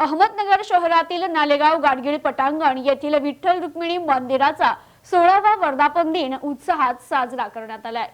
अहमदनगर शहरातील नालेगाव गाडगीळ पटांगण येथील विठ्ठल रुक्मिणी मंदिराचा सोळावा वर्धापन दिन उत्साहात साजरा करण्यात आलाय.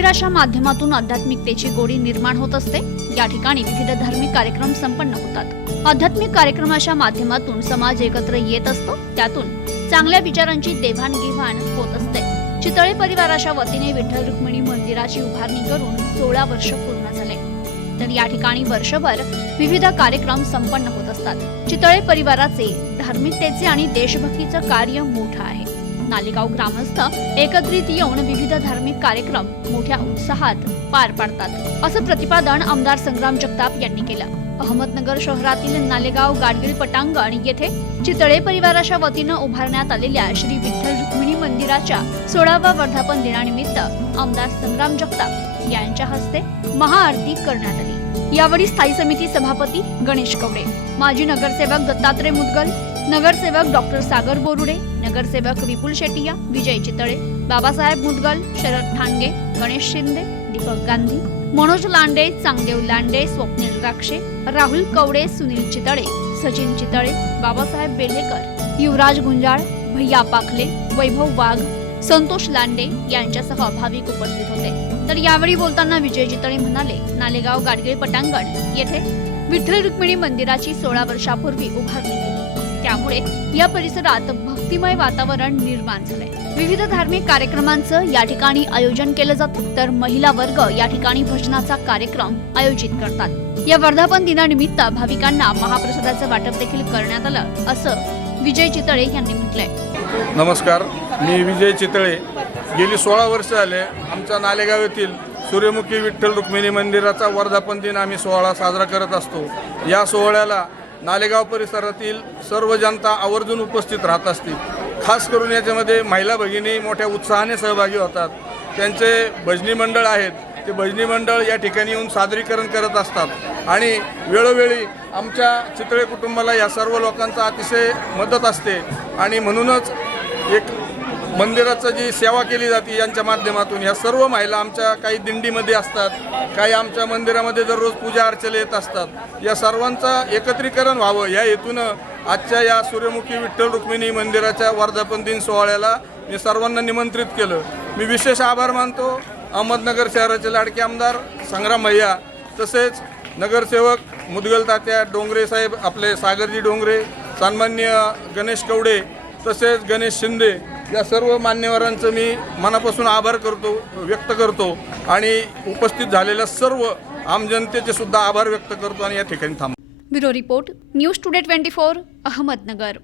मंदिराच्या माध्यमातून आध्यात्मिकतेची गोडी निर्माण होत असते. या ठिकाणी विविध धार्मिक कार्यक्रम संपन्न होतात. आध्यात्मिक कार्यक्रमाच्या माध्यमातून समाज एकत्र येत असतो. त्यातून चांगल्या विचारांची देवाणघेवाण होत असते. चितळे परिवाराच्या वतीने विठ्ठल रुक्मिणी मंदिराची उभारणी करून सोळा वर्ष पूर्ण झाले. तर या ठिकाणी वर्षभर विविध कार्यक्रम संपन्न होत असतात. चितळे परिवाराचे धार्मिकतेचे आणि देशभक्तीचं कार्य मोठं आहे. नालेगाव ग्रामस्थ एकत्रित येऊन विविध धार्मिक कार्यक्रम मोठ्या उत्साहात पार पाडतात. असं प्रतिपादन आमदार संग्राम जगताप यांनी केलं. अहमदनगर शहरातील नालेगाव गाडगीळ पटांगण येथे चितळे परिवाराच्या वतीनं उभारण्यात आलेल्या श्री विठ्ठल रुक्मिणी मंदिराच्या सोळाव्या वर्धापन दिनानिमित्त आमदार संग्राम जगताप यांच्या हस्ते महाआरती करण्यात आली. यावेळी स्थायी समिती सभापती गणेश कवडे माजी नगरसेवक दत्तात्रय मुदगल नगरसेवक डॉक्टर सागर बोरुडे नगरसेवक विपुल शेटिया विजय चितळे बाबासाहेब मुदगल शरद ठाणगे गणेश शिंदे दीपक गांधी मनोज लांडे चांगदेव लांडे स्वप्नील राक्षे राहुल कवडे सुनील चितळे सचिन चितळे बाबासाहेब बेलेकर युवराज गुंजाळ भैया पाखले वैभव वाघ संतोष लांडे यांच्यासह भाविक उपस्थित होते. तर यावेळी बोलताना विजय चितळे म्हणाले नालेगाव गाडगीळ पटांगण येथे विठ्ठल रुक्मिणी मंदिराची सोळा वर्षापूर्वी उभारणी केली. त्यामुळे या परिसरात भक्तिमय वातावरण निर्माण झालंय. विविध धार्मिक कार्यक्रमांचं या ठिकाणी आयोजन केलं जातं. तर महिला वर्ग या ठिकाणी भजनाचा कार्यक्रम आयोजित करतात. या वर्धापन दिनानिमित्त भाविकांना महाप्रसादाचं वाटप देखील करण्यात आलं असं विजय चितळे यांनी म्हटलंय. नमस्कार मी विजय चितळे. गेली सोळा वर्ष झाले आमच्या नालेगाव येथील सूर्यमुखी विठ्ठल रुक्मिणी मंदिराचा वर्धापन दिन आम्ही सोहळा साजरा करत असतो. या सोहळ्याला नालेगाव परिसरातील सर्व जनता आवर्जून उपस्थित राहत असतील. खास करून याच्यामध्ये महिला भगिनी मोठ्या उत्साहाने सहभागी होतात. त्यांचे भजनी मंडळ आहेत. ते भजनी मंडळ या ठिकाणी येऊन सादरीकरण करत असतात. आणि वेळोवेळी आमच्या चितळे कुटुंबाला या सर्व लोकांचा अतिशय मदत असते. आणि म्हणूनच एक मंदिराचं जी सेवा केली जाते यांच्या माध्यमातून या सर्व महिला आमच्या काही दिंडीमध्ये असतात काही आमच्या मंदिरामध्ये दररोज पूजा अर्चना येत असतात. या सर्वांचं एकत्रीकरण व्हावं. या हेतूनं आजच्या या सूर्यमुखी विठ्ठल रुक्मिणी मंदिराच्या वर्धापन दिन सोहळ्याला मी सर्वांना निमंत्रित केलं. मी विशेष आभार मानतो. अहमदनगर शहराचे लाडके आमदार संग्राम भैया तसेच नगरसेवक मुदगल तात्या डोंगरे साहेब आपले सागरजी डोंगरे सन्मान्य गणेश कवडे तसेच गणेश शिंदे या सर्व मान्यवरांचं मी मनापासून आभार करतो व्यक्त करतो आणि उपस्थित झालेल्या सर्व आमजनतेचे सुद्धा आभार व्यक्त करतो आणि या ठिकाणी थांबतो. Bureau report news today twenty four Ahmednagar.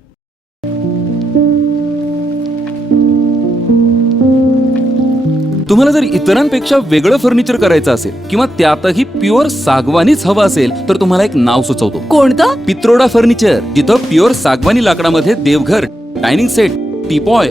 तुम्हाला जर इतरांपेक्षा वेगळं फर्निचर करायचं असेल किंवा त्यातही प्युअर सागवानीच हवं असेल तर तुम्हाला एक नाव सुचवतो. कोणतं? पित्रोडा फर्निचर जिथं प्युअर सागवानी लाकडामध्ये देवघर dining set teapoy